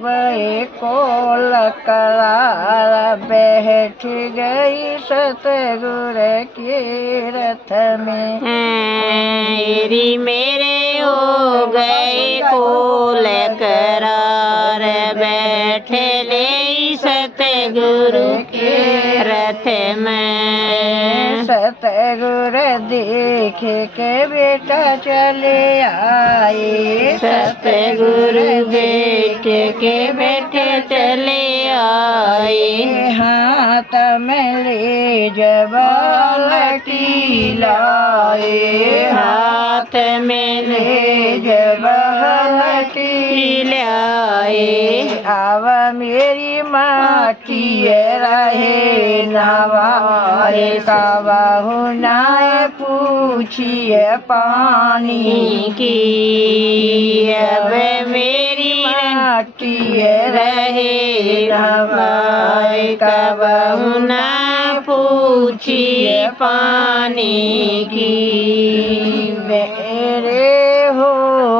वही कोल करार बैठ गई सतगुरु के रथ में। मेरी मेरे हो गए कोल करार बैठ ले सतगुरु के रथ में। सतगुरु देख के बेटा चले आए। सतगुरु देख के बेटे चले आए। हाथ में ले जबाल की लाए। हाथ में ले जबाल की लाए। आव मेरी माटी रहे नवाए। काबहु नाय पूछिए पानी की। अब मेरी माटी रहे नवाए। कबहु ना पूछिए पानी की। मेरे हो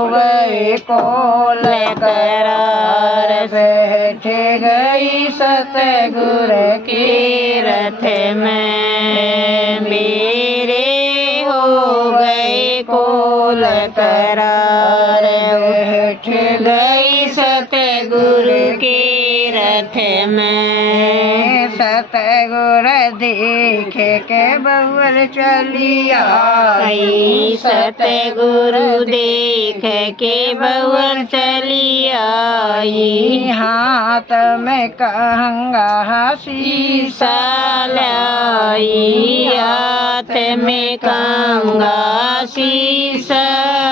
गए कोल करार बैठ गई सतगुरु के रथ में। मेरे हो गए कोल करार बैठ गई सतगुरु के रथ में। सतगुरु देख के बउल चली आई। सतगुरु देख के बउल चली आई। हाथ में कहंगा शीशा लाई। हाथ में कहंगा शीशा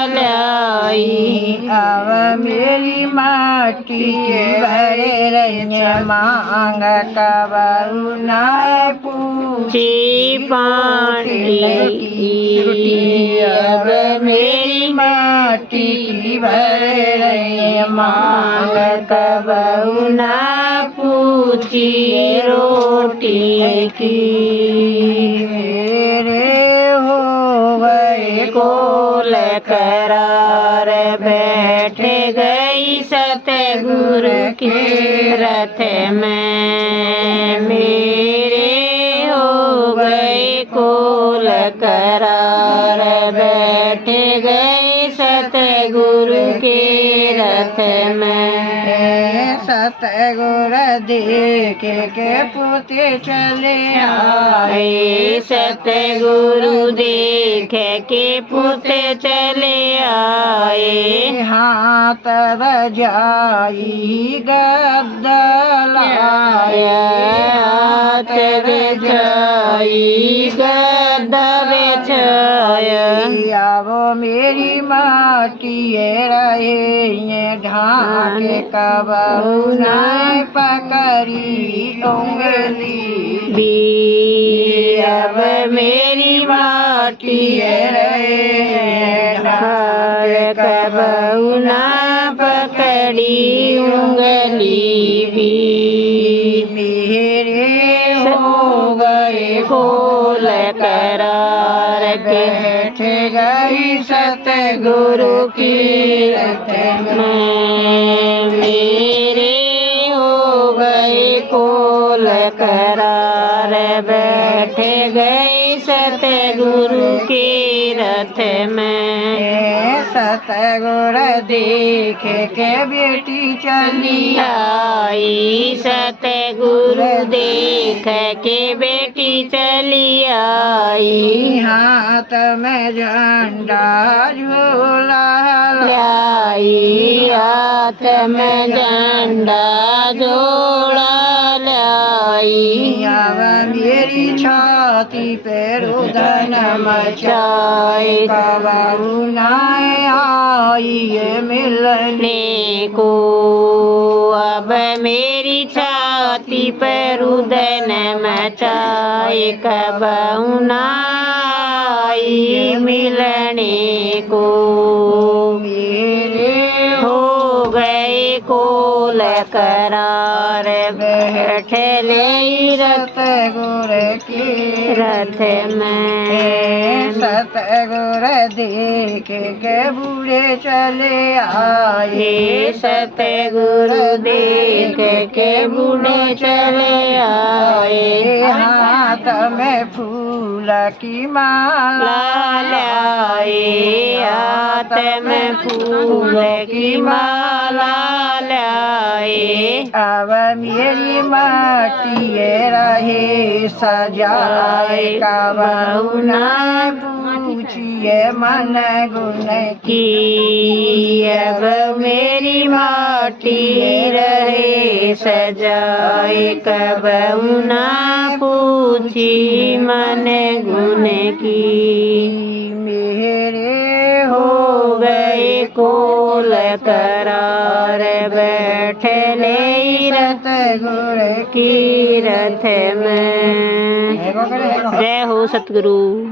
लाई। अब मेरी माटी भरे रही मांग कबहु नाय पूछी पानी की। अब मेरी माटी भरे रही मांग कबहु ना पूछी रोटी की। मेरे हो गए कोल करार बैठ गई सतगुरु के रथ में। मेरे हो गए कोल करार बैठ गए सतगुरु के रथ में। सतगुरु देख के पुते चले आए। सतगुरु देख के पुते चले आए। हाथ रजाई गद्दलाया। हाथ रजाई गद्दा बिछाया। वो मेरी माटी रहे ढाक कबहु नाय पकड़ी उंगली भी। अब मेरी माटी रहे ढाक कबहु ना पकड़ी उंगली भी। मेरे हो गए कोल करार बैठ गई सतगुरु की रथ में। मेरे हो गए कोल करार बैठ गए सतगुरु के रथ में। सतगुरु देख के बेटी चली आई। सतगुरु देख के बेटी चली आई। हाथ में झंडा झूला लाई। हाथ में झंडा जोड़ा लाई। अब मेरी छाती पे रुदन मचाए। कबहु नाय आई मिलने को। अब मेरी छाती पर रुदन मचाए। कबहु नाई मिलने को। मेरे हो गए को कोल करार बैठे ले रथ सतगुर की रथ में सतगुर देख के बूढ़े चले आए सतगुरु देख के बूढ़े चले आए हाथ में फूल की माला लाए हाथ में फूल की माला लाए अब मेरी माटी रहे सजाए का बहुना पूछिए मन गुण की अब मेरी माटी रहे सजाए कब ना पूछी मन गुण की मेरे हो गए कोल करार बैठे ले रथ गुर की रथ में। जय हो सतगुरु।